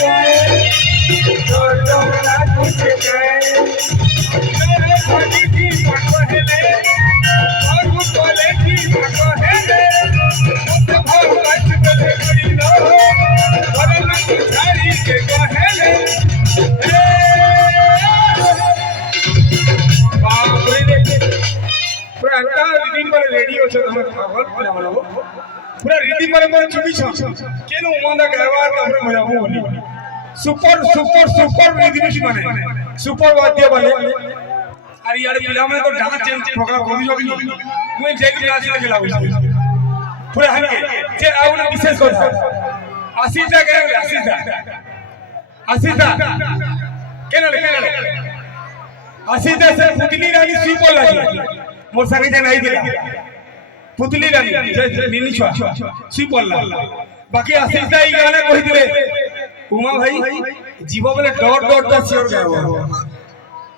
तो तुमरा कुछ कहे भगी की पकड़े और वो बोले की पकड़े तो भगवान के करी लो वरना तुझारी के कहे बाप रे पूरा अंता रिदीम पर रेडियो છે તમે ખબર પડે पूरा रिदीम पर મને ચૂકી છે કેનું ઉમાંદા કહેવા કે આપણે મજાવું બોલી सुपर सुपर सुपर रिदमिश बने सुपर वाद्य बने अरे यार पिला में तो डांस चेंज प्रोग्राम हो जो नहीं मैं जेक क्लास में खेला हुआ पूरे हल्के जे आउन विशेष होता आशीषा कहे आशीषा केना आशीषा से पुतली रानी सुपर लगी मोर संगे जे नहीं दिला पुतली रानी जे नीनी छुआ सुपर ला बाकी आशीषा ई गाना कहि दिले उमा भाई जीव बोले डॉट डॉट का सियर गाओ